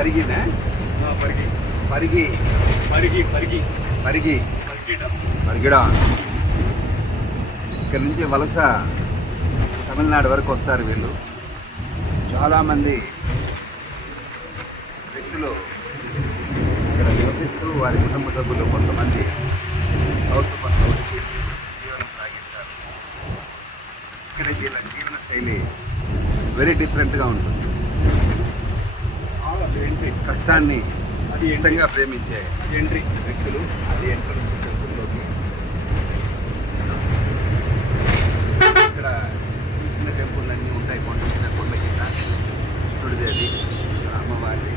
పరిగినా పరిగి పరిగి పరిగి పరిగి పరిగి పరిగిడ పరిగిడా. ఇక్కడ నుంచి వలస తమిళనాడు వరకు వస్తారు వీళ్ళు. చాలామంది వ్యక్తులు ఇక్కడ నివసిస్తూ వారి కుటుంబ సభ్యులు కొంతమంది సౌత్ పక్క వచ్చి జీవనం సాగిస్తారు. ఇక్కడ వీళ్ళ జీవన శైలి వెరీ డిఫరెంట్గా ఉంటుంది. కష్టాన్ని అది ఇష్టంగా ప్రేమించే ఎంట్రీ వ్యక్తులు. అది ఎంట్రన్స్ టెంపుల్లోకి. ఇక్కడ చిన్న చిన్న టెంపుల్ అన్నీ ఉంటాయి. కొండ చిన్న కొండ కింద కృష్ణుడిదేవి, అమ్మవారి.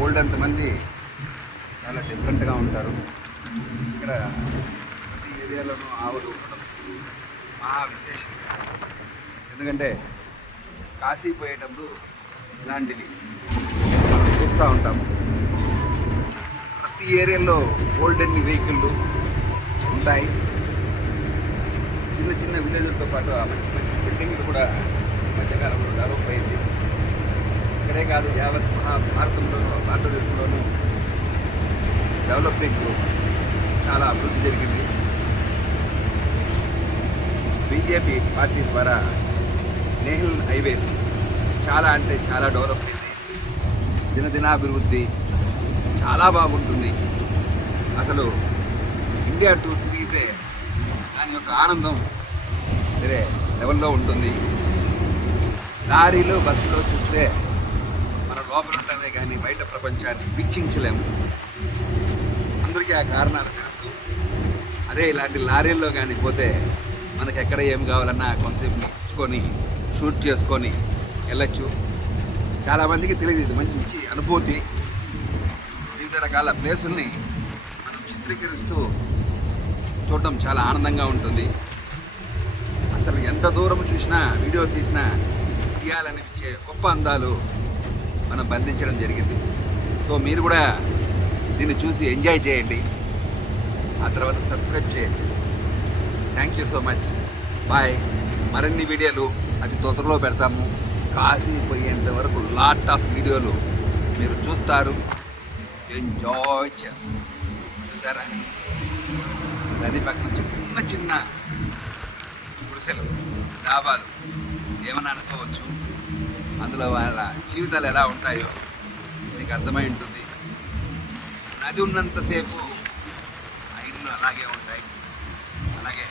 ఓల్డ్ అంతమంది చాలా డిఫరెంట్గా ఉంటారు. ఇక్కడ ప్రతి ఏరియాలోనూ ఆవులు ఉండడం మహా విశేషం. ఎందుకంటే కాశీ పోయేటప్పుడు ఇలాంటివి మనం చూస్తూ ఉంటాము. ప్రతి ఏరియాలో ఓల్డెన్ వెహికళ్ళు ఉంటాయి. చిన్న చిన్న విలేజ్లతో పాటు ఆ మంచి మంచి బిల్డింగ్లు కూడా మధ్యకాలంలో డెవలప్ అయింది. ఇక్కడే కాదు, యావత్ భారతదేశంలోనూ డెవలప్మెంట్ చాలా అభివృద్ధి జరిగింది. బీజేపీ పార్టీ ద్వారా నేషనల్ హైవేస్ చాలా అంటే చాలా డెవలప్ అయింది. దినదినాభివృద్ధి చాలా బాగుంటుంది. అసలు ఇండియా టూర్ తిరిగితే దాని యొక్క ఆనందం వేరే లెవెల్లో ఉంటుంది. లారీలో బస్సులో చూస్తే మన లోపల ఉంటామే కానీ బయట ప్రపంచాన్ని వీక్షించలేము. అందరికీ ఆ కారణాలు తెలుసు. అదే ఇలాంటి లారీల్లో కానీ పోతే మనకు ఎక్కడ ఏం కావాలన్నా కొంతసేపు నిల్చుకొని షూట్ చేసుకొని వెళ్ళచ్చు. చాలామందికి తెలియదు, ఇది మంచి అనుభూతి. వివిధ రకాల ప్లేసుల్ని మనం చిత్రీకరిస్తూ చూడడం చాలా ఆనందంగా ఉంటుంది. అసలు ఎంత దూరం చూసినా, వీడియో తీసినా తీయాలనిపించే గొప్ప అందాలు మనం బంధించడం జరిగింది. సో మీరు కూడా దీన్ని చూసి ఎంజాయ్ చేయండి. ఆ తర్వాత సబ్స్క్రైబ్ చేయండి. Thank you so much. Bye. మరిన్ని వీడియోలు అతి తొందరలో పెడతాము. కాశీ పోయేంత వరకు లాట్ ఆఫ్ వీడియోలు మీరు చూస్తారు, ఎంజాయ్ చేస్తారు. చూసారా, నది పక్కన చిన్న చిన్న గుడిసెలు, డాబాలు ఏమని అనుకోవచ్చు. అందులో వాళ్ళ జీవితాలు ఎలా ఉంటాయో మీకు అర్థమై ఉంటుంది. నది ఉన్నంతసేపు ఆ ఇళ్ళు అలాగే ఉంటాయి. అలాగే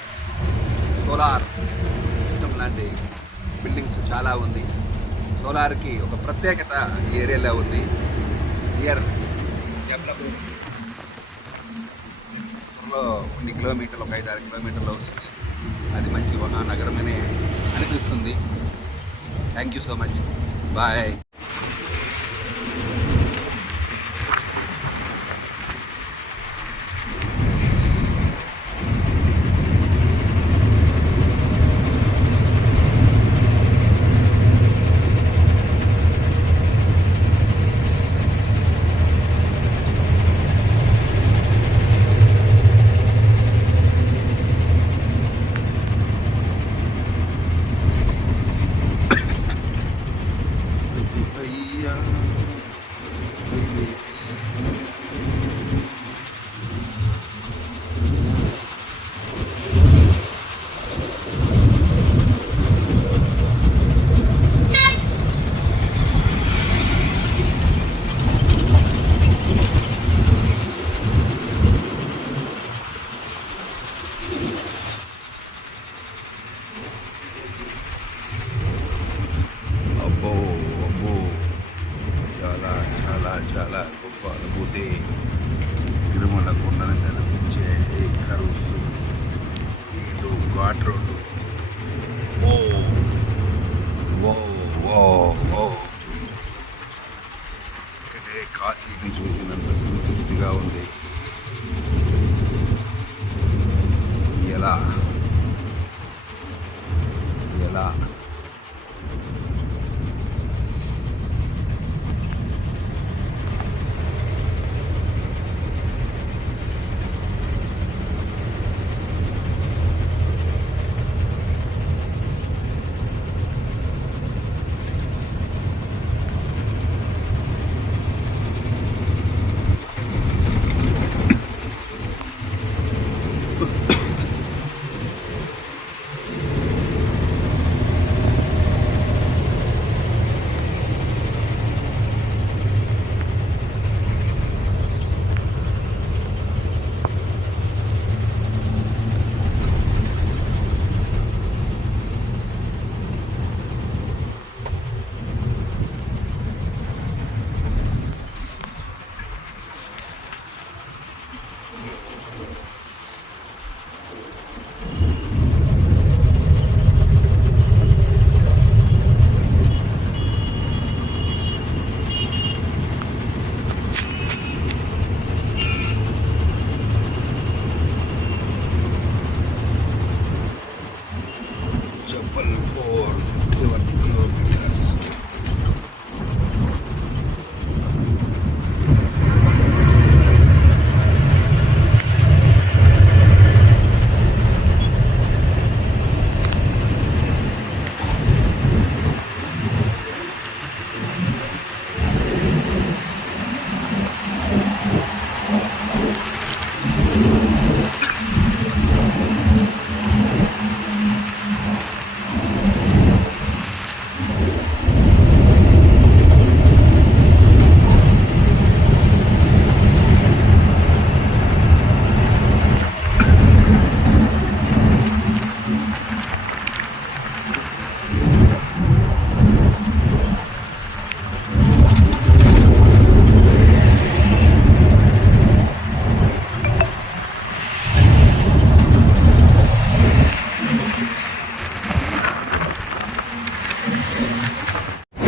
సోలార్ సిస్టమ్ లాంటి బిల్డింగ్స్ చాలా ఉంది. సోలార్కి ఒక ప్రత్యేకత ఈ ఏరియాలో ఉంది. నియర్ జబ్లపూర్లో కొన్ని కిలోమీటర్లు, ఒక 5-6 కిలోమీటర్లు వస్తుంది. అది మంచి మహానగరమనే అనిపిస్తుంది. Thank you so much. Bye. చాలా గొప్ప అనుభూతి. తిరుమల కొండను కనిపించే కరువుసు, నీళ్ళు, ఘాట్ రోడ్డు. ఇక్కడే కాశీని చూసినంత సంతృప్తిగా ఉంది. ఎలా ఎలా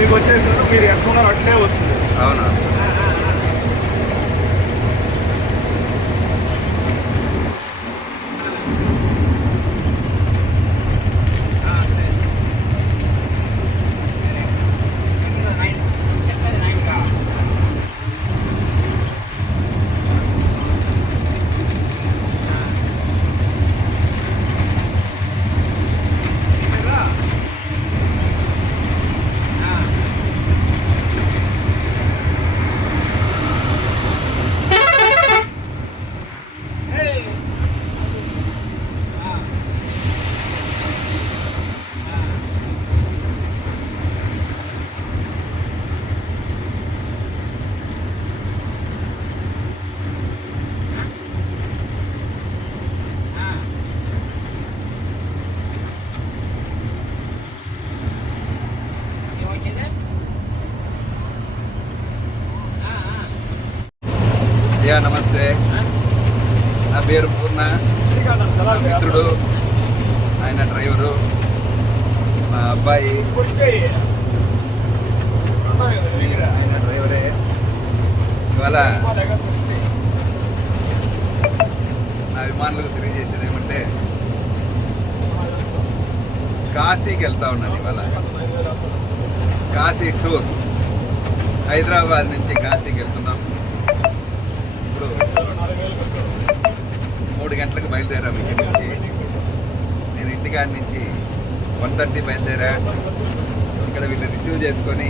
మీకు వచ్చేసారు, మీరు ఎట్లా ఉన్నారు అట్లే వస్తుంది. అవునా? అయ్యా నమస్తే, నా పేరు పూర్ణ, నా మిత్రుడు, ఆయన డ్రైవరు, మా అబ్బాయి ఆయన డ్రైవరే. ఇవాళ నా అభిమానులకు తెలియజేసేది ఏమంటే కాశీకి వెళ్తా ఉన్నాను ఇవాళ. కాశీ టూర్, హైదరాబాద్ నుంచి కాశీకి వెళ్తున్నాం. ఇప్పుడు 3 గంటలకు బయలుదేరాము ఇంటి నుంచి. నేను ఇంటికాడి నుంచి 1:30 బయలుదేరా. ఇక్కడ వీళ్ళు రిసీవ్ చేసుకొని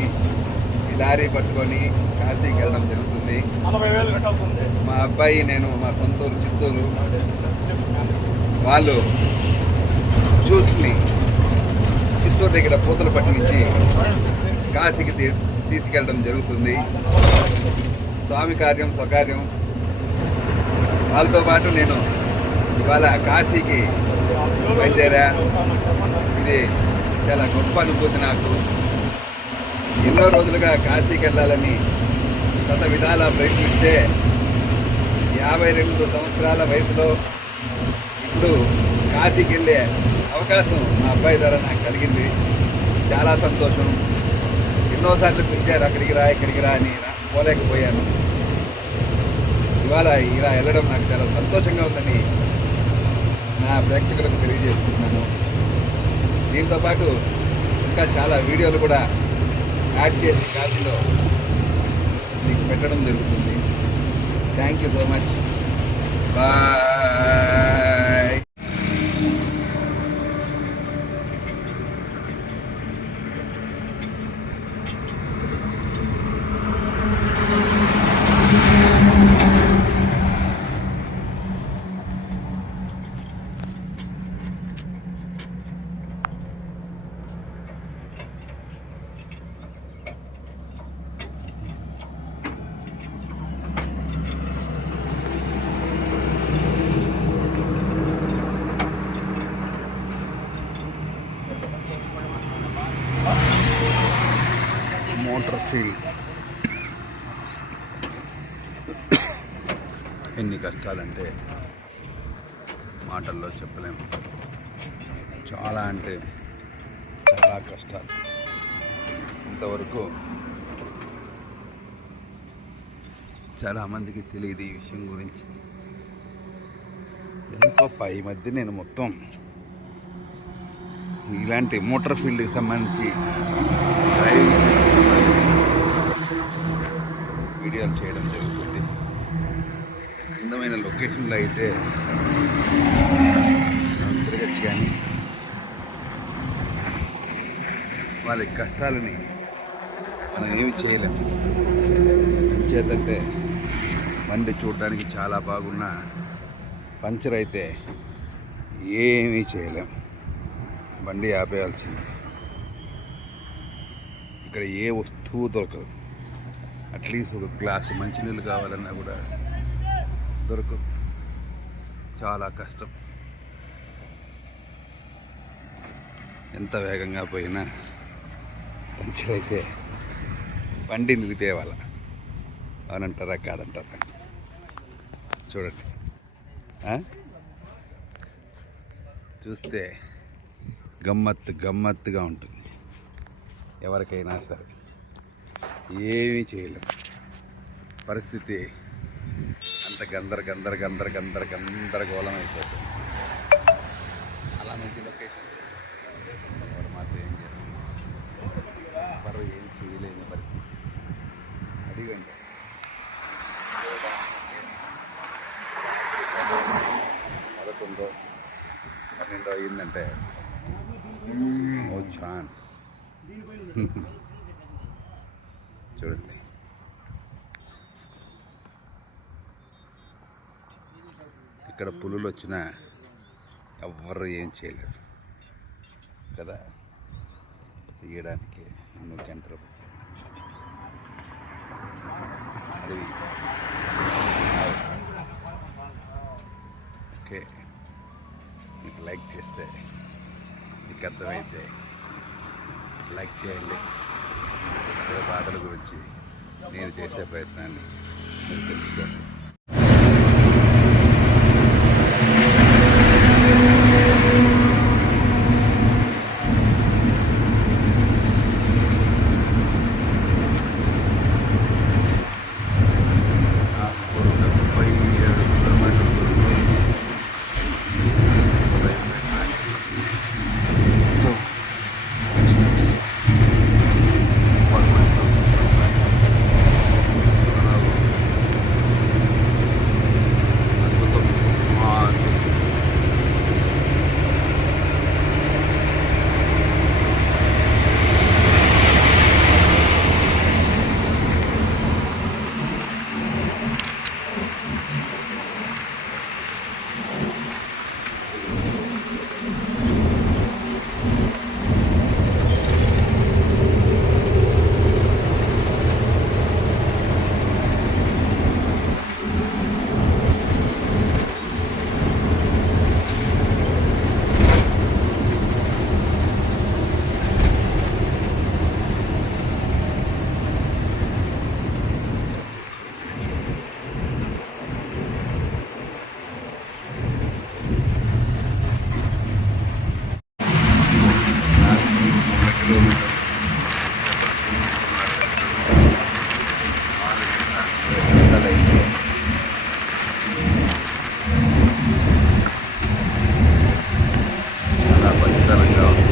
ఈ లారీ పట్టుకొని కాశీకి వెళ్ళడం జరుగుతుంది. మా అబ్బాయి నేను మా సొంతూరు చిత్తూరు, వాళ్ళు చూసి చిత్తూరు దగ్గర పూతలపట్టు నుంచి కాశీకి తీసుకెళ్ళడం జరుగుతుంది. స్వామి కార్యం స్వకార్యం. వాళ్ళతో పాటు నేను ఇవాళ కాశీకి బయలుదేరా. ఇది చాలా గొప్ప అనుభూతి నాకు. ఎన్నో రోజులుగా కాశీకి వెళ్ళాలని గత విధాల ప్రయత్నిస్తే 52 సంవత్సరాల వయసులో ఇప్పుడు కాశీకి వెళ్ళే అవకాశం మా అబ్బాయి ద్వారా నాకు కలిగింది. చాలా సంతోషం. ఎన్నోసార్లు పిలిచారు అక్కడికి రా ఇక్కడికి రా అని, పోలేకపోయాను. ఇవాళ ఇలా వెళ్ళడం నాకు చాలా సంతోషంగా ఉందని నా ప్రేక్షకులకు తెలియజేస్తున్నాను. దీంతో పాటు ఇంకా చాలా వీడియోలు కూడా యాడ్ చేసి కాశీలో మీకు పెట్టడం జరుగుతుంది. Thank you so much. Bye. Motor field ఎన్ని కష్టాలంటే మాటల్లో చెప్పలేము. చాలా అంటే చాలా కష్టాలు. ఇంతవరకు చాలామందికి తెలియదు ఈ విషయం గురించి. ఎందుకో ఈ మధ్య నేను మొత్తం ఇలాంటి మోటార్ ఫీల్డ్కి సంబంధించి డ్రైవింగ్ వీడియోలు చేయడం జరుగుతుంది. అందమైన లొకేషన్లో అయితే మనం తిరగచ్చు, కానీ వాళ్ళ కష్టాలని మనం ఏమి చేయలేము. చేతంటే బండి చూడడానికి చాలా బాగున్నా పంచర్ అయితే ఏమీ చేయలేం. బండి ఆపేయాల్సింది. ఇక్కడ ఏ వస్తువు దొరకదు. అట్లీస్ట్ ఒక గ్లాసు మంచినీళ్ళు కావాలన్నా కూడా దొరకదు. చాలా కష్టం. ఎంత వేగంగా పోయినా పంచర్ అయితే బండి నిలిపేవాళ్ళ. అవునంటారా కాదంటారా? చూడండి, చూస్తే గమ్మత్తుగా ఉంటుంది ఎవరికైనా సరే. ఏమీ చేయలేం. పరిస్థితి అంత గందరగోళం అయిపోతుంది. అలా మంచి లొకేషన్ ఎవరు మాత్రం ఏం చేయలేం. ఎవరు ఏం చేయలేని పరిస్థితి. అడిగండి 11, 12 అయిందంటే ఓ ఛాన్స్. చూడండి, ఇక్కడ పులులు వచ్చినా ఎవ్వరు ఏం చేయలేరు కదా. తీయడానికి 2 గంటలు అడవి. ఓకే, మీకు లైక్ చేస్తే మీకు అర్థమైతే లైక్ చేయండి. బాధల గురించి నేను చేసే ప్రయత్నాన్ని మీరు తెలుసుకోండి. చాలా పవిత్రంగా ఉంది.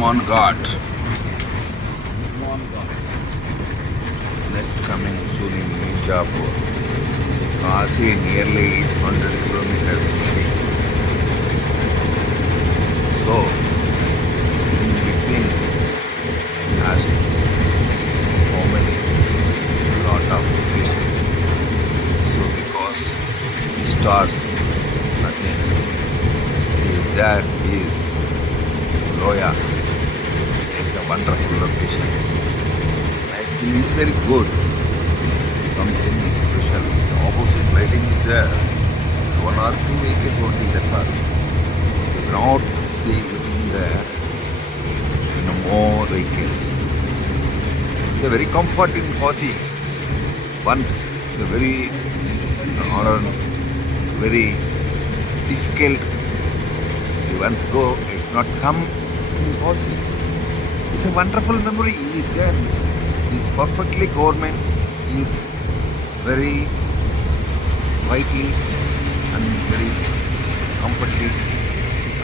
Himon Ghat. Next coming soon in Mijapur. Kasi nearly is 100 kilometers away. So, in between has so many lot of fish. So because stars, nothing. If there is Loya, it's a wonderful location. I feel it's very good. Something special. The opposite lighting is there. 1 or 2 vehicles only, that's all. You cannot see there more vehicles. It's a very comforting cozy. Once it's a very very difficult. You want to go, it's not come cozy. It's a wonderful memory is there. It's perfectly government is very vital and very comforting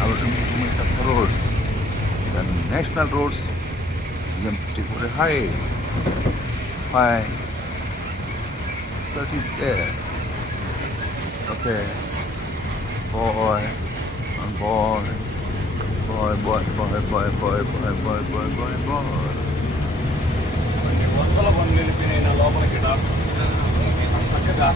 our improvement of the roads. The national roads very high. Why? That is there. Okay. Boy and boy. Boy. వందల పనులు వెళ్ళిపోయినాయి నా లోపలికి doctor చక్కగా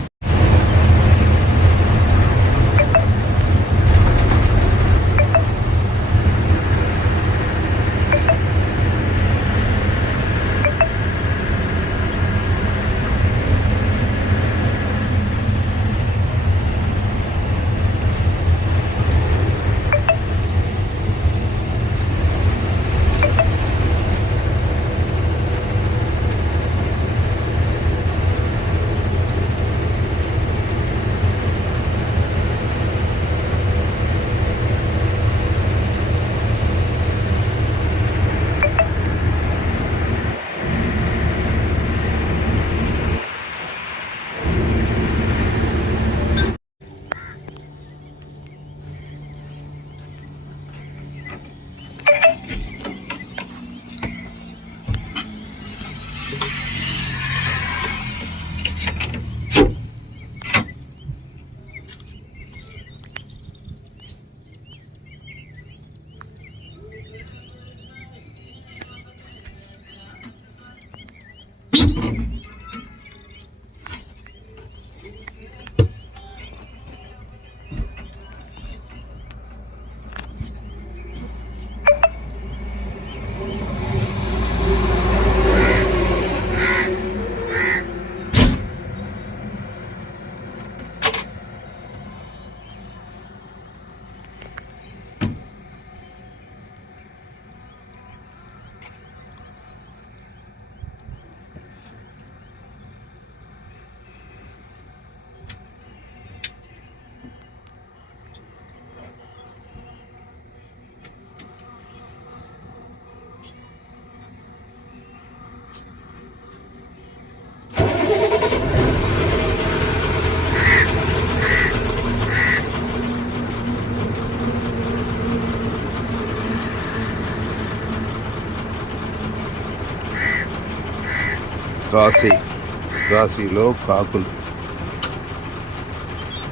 కాశీలో కాకులు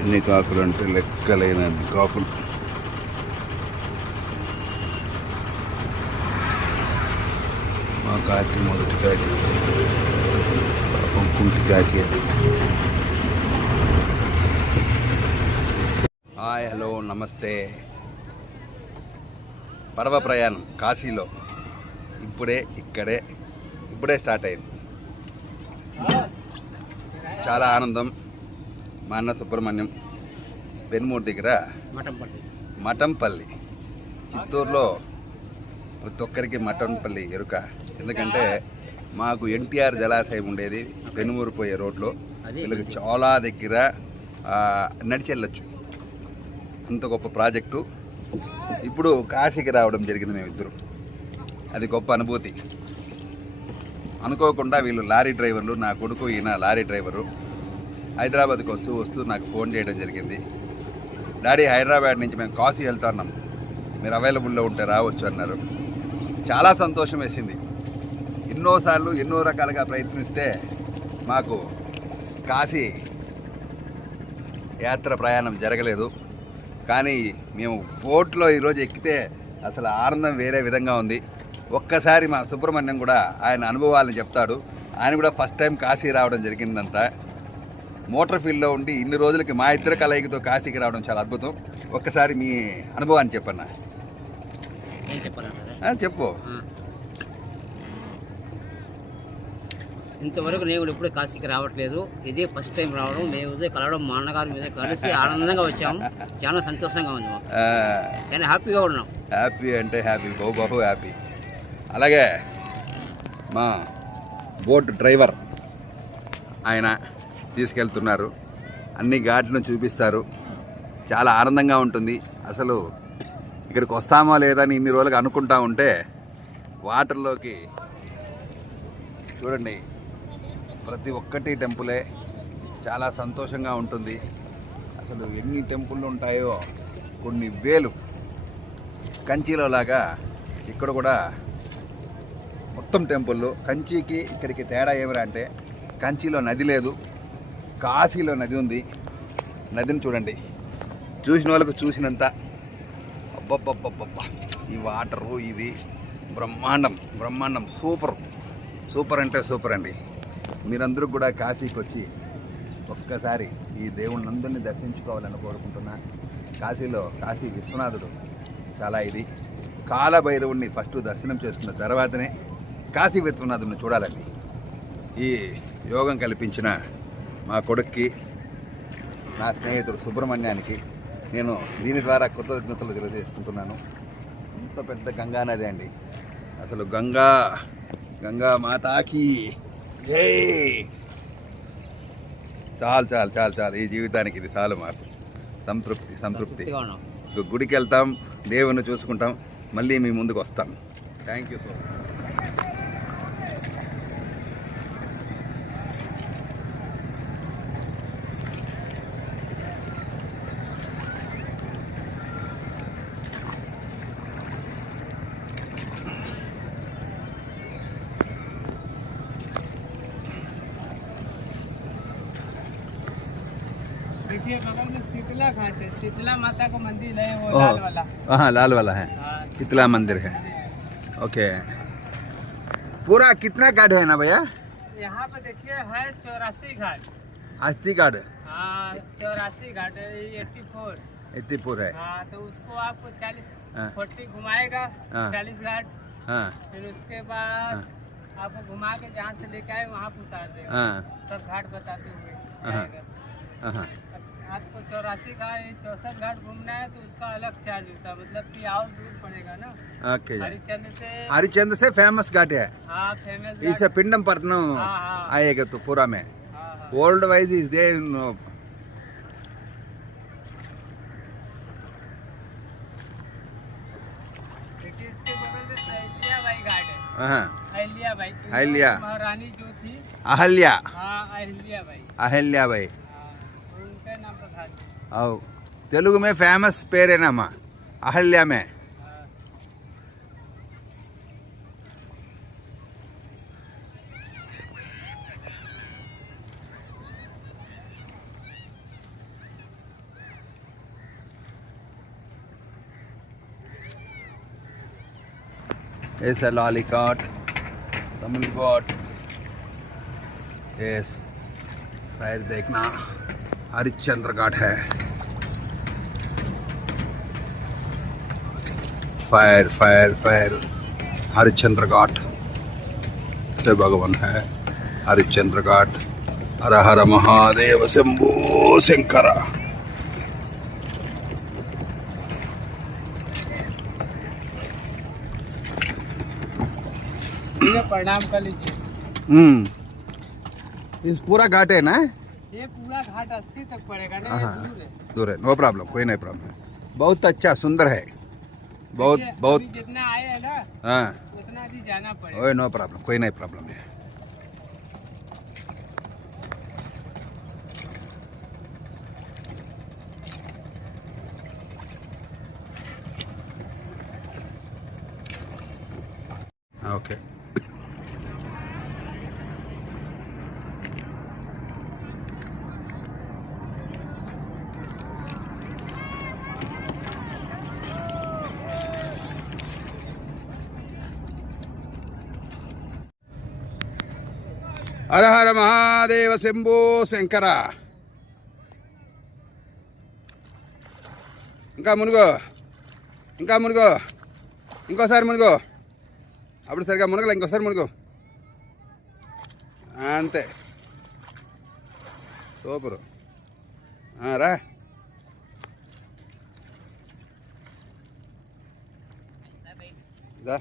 ఎన్ని కాకులు అంటే లెక్కలేనన్ని కాకులు. మా కాకి మొదటి కాకి పాపం కుంటి కాకి అది. హాయ్, హలో, నమస్తే. పర్వ ప్రయాణం కాశీలో ఇప్పుడే స్టార్ట్ అయింది. చాలా ఆనందం. మా అన్న సుబ్రహ్మణ్యం పెనుమూరు దగ్గర మఠంపల్లి, చిత్తూరులో ప్రతి ఒక్కరికి మఠంపల్లి ఎరుక. ఎందుకంటే మాకు ఎన్టీఆర్ జలాశయం ఉండేది పెనుమూరు పోయే రోడ్లో. వీళ్ళకి చాలా దగ్గర నడిచి వెళ్ళొచ్చు, అంత గొప్ప ప్రాజెక్టు. ఇప్పుడు కాశీకి రావడం జరిగింది మేమిద్దరు. అది గొప్ప అనుభూతి. అనుకోకుండా వీళ్ళు లారీ డ్రైవర్లు, నా కొడుకు ఈయన లారీ డ్రైవరు. హైదరాబాద్కి వస్తూ నాకు ఫోన్ చేయడం జరిగింది. డాడీ, హైదరాబాద్ నుంచి మేము కాశీ వెళ్తున్నాం, మీరు అవైలబుల్లో ఉంటే రావచ్చు అన్నారు. చాలా సంతోషం వేసింది. ఎన్నోసార్లు ఎన్నో రకాలుగా ప్రయత్నిస్తే మాకు కాశీ యాత్ర ప్రయాణం జరగలేదు. కానీ మేము బోట్లో ఈరోజు ఎక్కితే అసలు ఆనందం వేరే విధంగా ఉంది. ఒక్కసారి మా సుబ్రహ్మణ్యం కూడా ఆయన అనుభవాలను చెప్తాడు. ఆయన కూడా ఫస్ట్ టైం కాశీ రావడం జరిగిందంట. మోటార్ ఫీల్డ్లో ఉండి ఇన్ని రోజులకి మా ఇద్దరు కలయికతో కాశీకి రావడం చాలా అద్భుతం. ఒక్కసారి మీ అనుభవాన్ని చెప్పన్నా. చెప్పు. ఇంతవరకు నేను ఎప్పుడు కాశీకి రావట్లేదు, ఇదే ఫస్ట్ టైం రావడం. మేము కలవడం మా అన్నగారి మీద కలిసి ఆనందంగా వచ్చాము. చాలా సంతోషంగా ఉంది మాకు, కానీ హ్యాపీగా ఉన్నాం. హ్యాపీ అంటే హ్యాపీ, బహు హ్యాపీ. అలాగే మా బోట్ డ్రైవర్ ఆయన తీసుకెళ్తున్నారు, అన్ని ఘాట్లను చూపిస్తారు. చాలా ఆనందంగా ఉంటుంది. అసలు ఇక్కడికి వస్తామా లేదా అని ఇన్ని రోజులుగా అనుకుంటా ఉంటే వాటర్లోకి చూడండి, ప్రతి ఒక్కటి టెంపులే. చాలా సంతోషంగా ఉంటుంది. అసలు ఎన్ని టెంపుల్ ఉంటాయో, కొన్ని వేలు. కంచిలో లాగా ఇక్కడ కూడా మొత్తం టెంపుల్లో. కంచికి ఇక్కడికి తేడా ఏమిరా అంటే, కంచిలో నది లేదు, కాశీలో నది ఉంది. నదిని చూడండి, చూసిన వాళ్ళకు చూసినంత. అబ్బబ్బబ్బబ్బబ్బా, ఈ వాటరు ఇది బ్రహ్మాండం, సూపర్ అంటే సూపర్ అండి. మీరందరూ కూడా కాశీకి వచ్చి ఒక్కసారి ఈ దేవుళ్ళందరినీ దర్శించుకోవాలని కోరుకుంటున్నా. కాశీలో కాశీ విశ్వనాథుడు చాలా ఇది. కాలభైరవుడిని ఫస్ట్ దర్శనం చేసుకున్న తర్వాతనే కాశీ విశ్వనాథుడిని చూడాలండి. ఈ యోగం కల్పించిన మా కొడుక్కి, నా స్నేహితుడు సుబ్రహ్మణ్యానికి నేను దీని ద్వారా కృతజ్ఞతలు తెలియజేసుకుంటున్నాను. ఇంత పెద్ద గంగా నది అండి. అసలు గంగా మాతాకి జై. చాలు ఈ జీవితానికి ఇది చాలు మాకు. సంతృప్తి. గుడికి వెళ్తాం, దేవుని చూసుకుంటాం, మళ్ళీ మీ ముందుకు వస్తాం. Thank you so much. देखिए बगल में शीतला घाट है, शीतला माता का मंदिर है, वो लाल वाला। हाँ, लाल वाला है, शीतला मंदिर है। ओके, पूरा कितना घाट है ना भैया? यहाँ पे देखिए है 84 घाट। 80 घाट? हाँ, 84 घाट है, 84 है। हाँ, तो उसको आपको 40 घुमाएगा, 40 घाट। हाँ, फिर उसके बाद आपको घुमा के जहाँ से लेके आए वहाँ पे उतार देगा, सब घाट बताते हुए जाएगा। आपको 84 घाट 64 घाट घूमना है तो उसका अलग चार्ज होता है, मतलब कि और दूर पड़ेगा ना। ओके, हरिचंद से फेमस घाट है। हाँ, फेमस इसे पिंडम पत्तनम आएगा तो पूरा में वर्ल्ड वाइज इज देयर। इसके बगल में अहिल्याबाई घाट है। हाँ, अहिल्या महारानी जो थी, अहल्या। हाँ, अहिल्याबाई उनके नाम पर घाट है। और तेलुगु में फेमस पेर है ना माँ, अहल्या में। ऐसा लॉलीकॉट, तमिल घाट, यस। फिर देखना हरिश्चंद्र घाट है, फायर हरिश्चंद्र घाट से भगवान है। हरिश्चंद्र घाट, हर हर महादेव शंभो शंकर। प्रणाम कर लीजिए। इस पूरा घाट है ना? ये पूरा घाट 80 तक पड़ेगा ना, दूर है, नो प्रॉब्लम, कोई नहीं प्रॉब्लम। बहुत अच्छा सुंदर है, बहुत जितना आए है ना, हाँ, उतना भी जाना पड़ेगा। ओए नो प्रॉब्लम, कोई नहीं प्रॉब्लम है। ओके, हर हर महादेव शंभो शंकर। ఇంకా మునుగో, ఇంకోసారి మునుగో. అప్పుడు సరిగా మునగలే, ఇంకోసారి మునుగో. అంతే సూపరు. రా దా.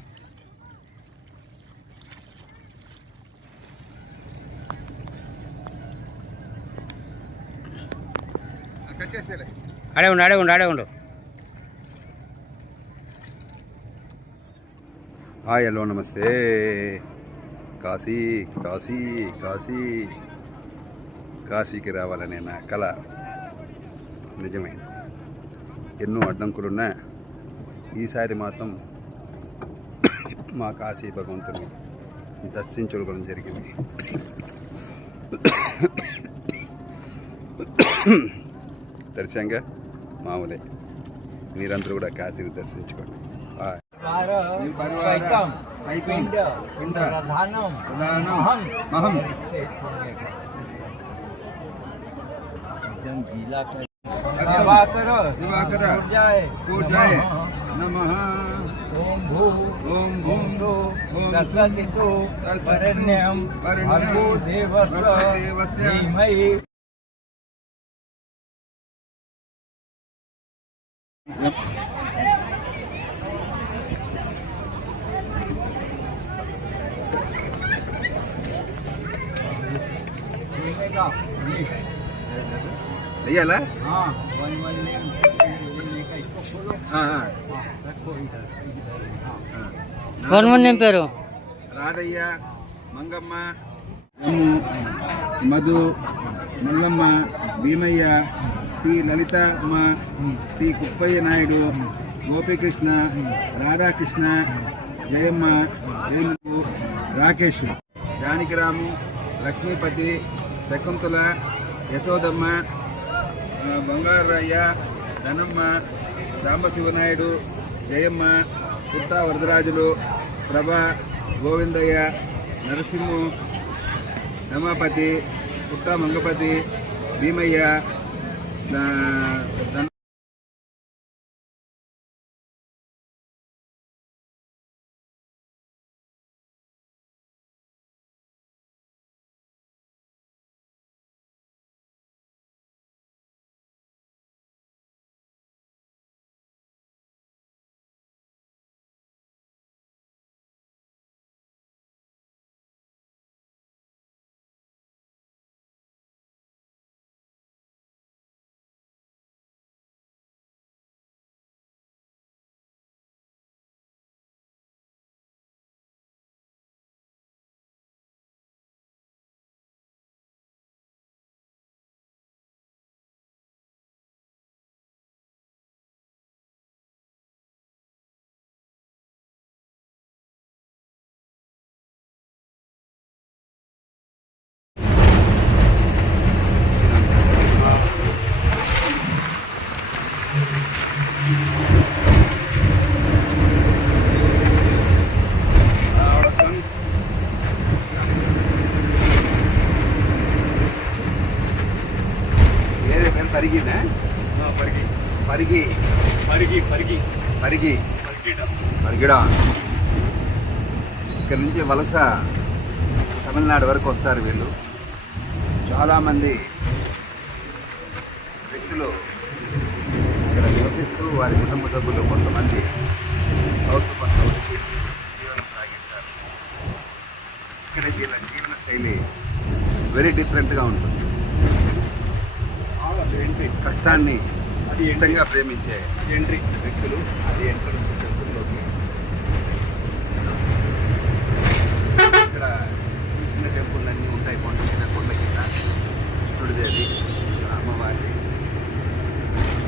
ఆడే ఉండు. హాయ్ హలో నమస్తే. కాశీకి రావాలనే నా కళ నిజమైంది. ఎన్నో అడ్డంకులున్నా ఈసారి మాత్రం మా కాశీ భగవంతుని దర్శించుకోవడం జరిగింది. దర్శనంగా మామూలే, మీరందరూ కూడా కాశీని దర్శించుకోండి. నమః. ఓం భూం దర్శతితో వరేణ్యం భర్గో దేవస్య ధీమహి. అయ్యాలా పేరు రాధయ్య, మంగమ్మ, మధు, మల్లమ్మ, భీమయ్య, పి లలితమ్మ, పి కుప్పయ్య నాయుడు, గోపీకృష్ణ, రాధాకృష్ణ, జయమ్మ, వేణువు, రాకేష్, జానకిరాము, లక్ష్మీపతి, శకుంతల, యశోదమ్మ, బంగారయ్య, ధనమ్మ, సాంబశివనాయుడు, జయమ్మ, పుట్టా వరదరాజులు, ప్రభ, గోవిందయ్య, నరసింహు, రమాపతి, పుట్టా మంగపతి, భీమయ్య, పరిగినా పరిగిడా. ఇక్కడ నుంచి వలస తమిళనాడు వరకు వస్తారు వీళ్ళు. చాలామంది వ్యక్తులు ఇక్కడ నివసిస్తూ వారి కుటుంబ సభ్యులు కొంతమంది సౌత్ పక్క వచ్చి జీవనం సాగిస్తారు. ఇక్కడ వీళ్ళ జీవన శైలి వెరీ డిఫరెంట్గా ఉంటుంది. కష్టాన్ని అది ఇష్టంగా ప్రేమించే వ్యక్తులు. అది ఎంట్రన్స్ టెంపుల్లోకి. ఇక్కడ చిన్న టెంపుల్ అన్నీ ఉంటాయి. చిన్న కొండ కింద కృష్ణుడిదేవి, అమ్మవారి.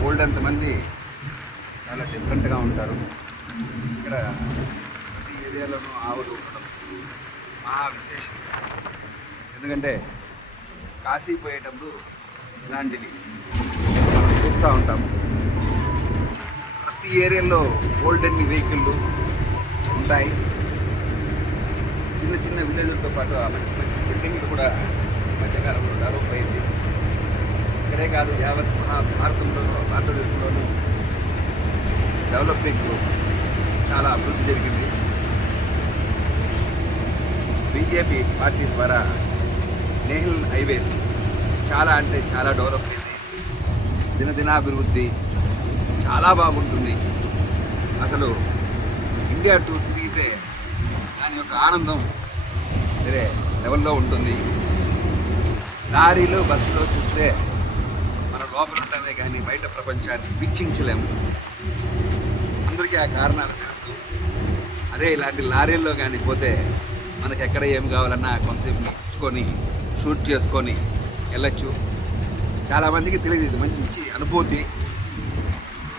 ఓల్డంతమంది చాలా డిఫరెంట్గా ఉంటారు. ఇక్కడ ప్రతి ఏరియాలోనూ ఆవులు ఉండడం మహా విశేషం. ఎందుకంటే కాశీ పోయేటప్పుడు ఇలాంటివి మనం చూస్తూ ఉంటాము. ప్రతి ఏరియాలో ఓల్డెన్ వెహికళ్ళు ఉంటాయి. చిన్న చిన్న విలేజ్లతో పాటు ఆ మంచి మంచి బిల్డింగ్లు కూడా మధ్యకాలంలో డెవలప్ అయింది. ఇక్కడే కాదు, యావత్ భారతదేశంలోనూ డెవలప్మెంట్ చాలా అభివృద్ధి జరిగింది. బీజేపీ పార్టీ ద్వారా నేషనల్ హైవేస్ చాలా అంటే చాలా డెవలప్ అయింది. దినదినాభివృద్ధి చాలా బాగుంటుంది. అసలు ఇండియా టూర్ తిరిగితే దాని యొక్క ఆనందం వేరే లెవెల్లో ఉంటుంది. లారీలో బస్సులో చూస్తే మన లోపల ఉంటామే కానీ బయట ప్రపంచాన్ని వీక్షించలేము. అందరికీ ఆ కారణాలు తెలుసు. అదే ఇలాంటి లారీల్లో కానీ పోతే మనకి ఎక్కడ ఏం కావాలన్నా కొంతసేపు నిల్చుకొని షూట్ చేసుకొని వెళ్ళచ్చు. చాలామందికి తెలియదు, ఇది మంచి అనుభూతి.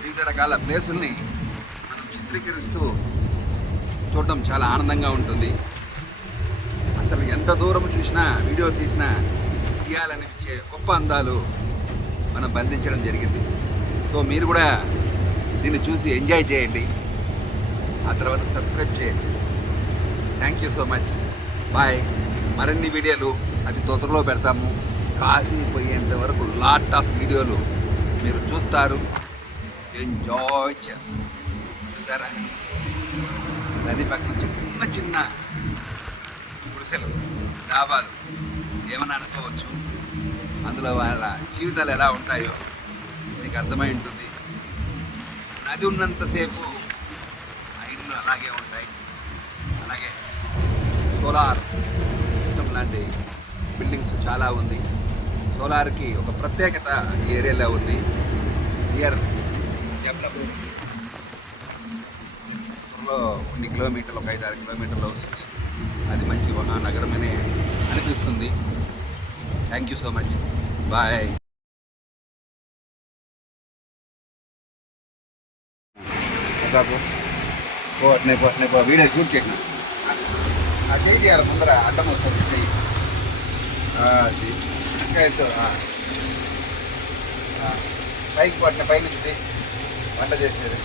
వివిధ రకాల ప్లేసుల్ని మనం చిత్రీకరిస్తూ చూడడం చాలా ఆనందంగా ఉంటుంది. అసలు ఎంత దూరం చూసినా వీడియో తీసినా తీయాలనిపించే గొప్ప అందాలు మనం బంధించడం జరిగింది. సో మీరు కూడా దీన్ని చూసి ఎంజాయ్ చేయండి. ఆ తర్వాత సబ్స్క్రైబ్ చేయండి. Thank you so much. Bye. మరిన్ని వీడియోలు అతి త్వరలో పెడతాము. కాశీ పోయేంత వరకు లాట్ ఆఫ్ వీడియోలు మీరు చూస్తారు, ఎంజాయ్ చేస్తారు. చూసారా, నది పక్కన చిన్న చిన్న గుడిసెలు, డాబాలు ఏమని అనుకోవచ్చు. అందులో వాళ్ళ జీవితాలు ఎలా ఉంటాయో మీకు అర్థమై ఉంటుంది. నది ఉన్నంతసేపు ఆ ఇళ్ళు అలాగే ఉంటాయి. అలాగే సోలార్ సిస్టమ్ లాంటి బిల్డింగ్స్ చాలా ఉంది. సోలార్కి ఒక ప్రత్యేకత ఈ ఏరియాలో ఉంది. నియర్ జబ్లపూర్లో 1 కిలోమీటర్లు, 5-6 కిలోమీటర్లు వస్తుంది. అది మంచి మహానగరమనే అనిపిస్తుంది. Thank you so much. Bye. బాబు అట్నే వీడియో షూట్ చేసిన ఆ చెయ్యి చేయాలి ముందర, అడ్డం వస్తుంది చెయ్యి. అది ఇంకా పైకి పట్టిన పైనుంచి వంట చేసేది.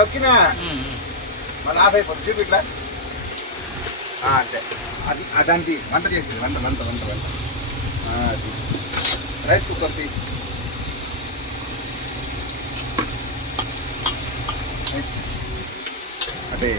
నొక్కినా మళ్ళీ ఆఫ్ అయిపోతుంది. చూపి ఇట్లా అంటే అది అదానికి వంట చేసేది. వంట అది రైస్ కుక్కర్ అంటే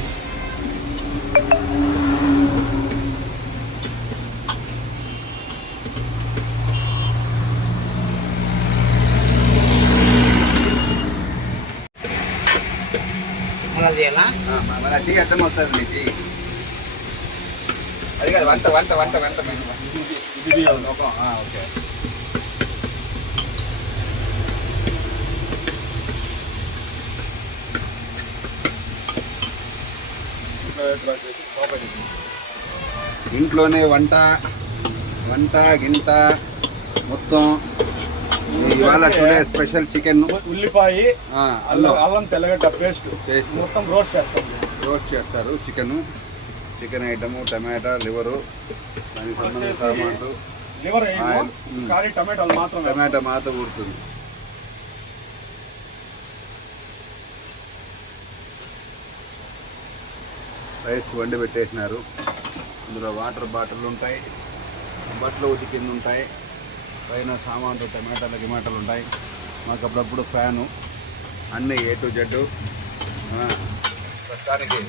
మన టీ అర్థం వస్తుంది. మీ టీ అది కాదు, వంట ఓకే. ఇంట్లోనే వంట గింట మొత్తం. ఇవాళ టుడే స్పెషల్ చికెన్, ఉల్లిపాయ, అల్లం తెల్లగడ్డ పేస్ట్ మొత్తం రోస్ట్ చేస్తారు. చికెన్ ఐటము, టమాటా, లివరు, దానికి సంబంధించిన సామాన్లు, టమాటా మాత్రం ఊరుతుంది. రైస్ వండి పెట్టేసినారు. అందులో వాటర్ బాటిల్ ఉంటాయి, బట్టలు ఉతికింది ఉంటాయి, పైన సామాన్లు గిమాటలు ఉంటాయి. మాకు అప్పుడప్పుడు ఫ్యాను, అన్నీ A to Z. ప్రస్తుతానికి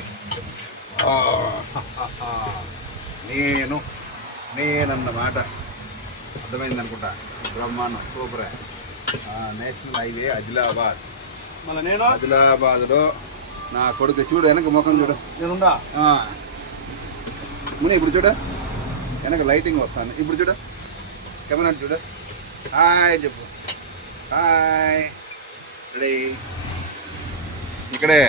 నేనన్నమాట అర్థమైంది అనుకుంటా. బ్రహ్మాండం, సూపర్. నేషనల్ హైవే ఆదిలాబాద్లో నా కొడుకు చూడు, వెనక ముఖం చూడు. ముని ఇప్పుడు చూడు, వెనక లైటింగ్ వస్తుంది. ఇప్పుడు చూడు, కెమెరా చూడు. హాయ్ చెప్పు. హాయ్. ఇక్కడే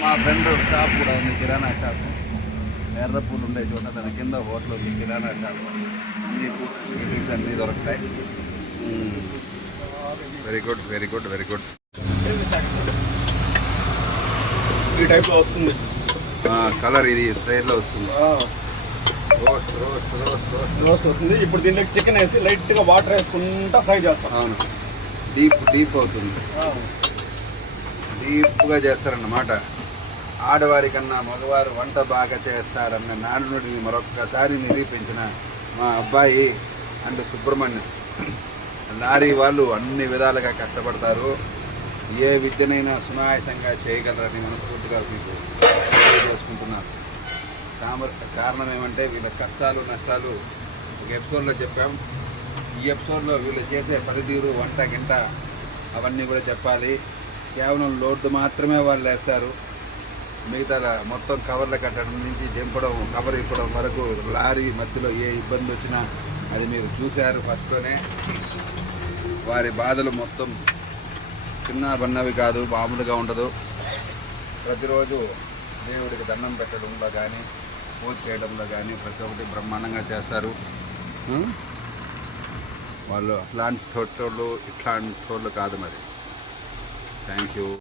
మా ఫ్రెండ్ షాప్ కూడా ఉంది, కిరాణా షాపు. ఎర్రపూలు ఉండే చోట దాని కింద హోటల్ ఉంది, కిరాణా షాపు. అన్నీ దొరుకుతాయి. Very good. ఈ టైప్లో వస్తుంది కలర్. ఇది ట్రైన్లో వస్తుంది. రోస్ట్ వస్తుంది. ఇప్పుడు దీంట్లోకి చికెన్ వేసి లైట్గా వాటర్ వేసుకుంటా ఫ్రై చేస్తాం. అవును, డీప్ అవుతుంది. డీప్గా చేస్తారన్నమాట. ఆడవారి కన్నా మగవారు వంట బాగా చేస్తారన్న నానుడిని మరొక్కసారి నిరూపించిన మా అబ్బాయి అండ్ సుబ్రహ్మణ్యం. లారీ వాళ్ళు అన్ని విధాలుగా కష్టపడతారు. ఏ విద్యనైనా సునాయాసంగా చేయగలరని మనస్ఫూర్తిగా మీకు తెలియజేసుకుంటున్నారు. కారణం ఏమంటే వీళ్ళ కష్టాలు నష్టాలు ఒక ఎపిసోడ్లో చెప్పాం. ఈ ఎపిసోడ్లో వీళ్ళు చేసే పనితీరు, వంట గింట అవన్నీ కూడా చెప్పాలి. కేవలం లోడ్డు మాత్రమే వాళ్ళు వేస్తారు. మిగతా మొత్తం కవర్లు కట్టడం నుంచి దింపడం, కవర్ ఇప్పడం వరకు లారీ మధ్యలో ఏ ఇబ్బంది వచ్చినా అది మీరు చూశారు ఫస్ట్లోనే. వారి బాధలు మొత్తం చిన్న బన్నవి కాదు, మామూలుగా ఉండదు. ప్రతిరోజు దేవుడికి దండం పెట్టడంలో కానీ, పూజ చేయడంలో కానీ ప్రతి ఒక్కటి బ్రహ్మాండంగా చేస్తారు. వాళ్ళు అట్లాంటి వాళ్ళు ఇట్లాంటి వాళ్ళు కాదు మరి. Thank you.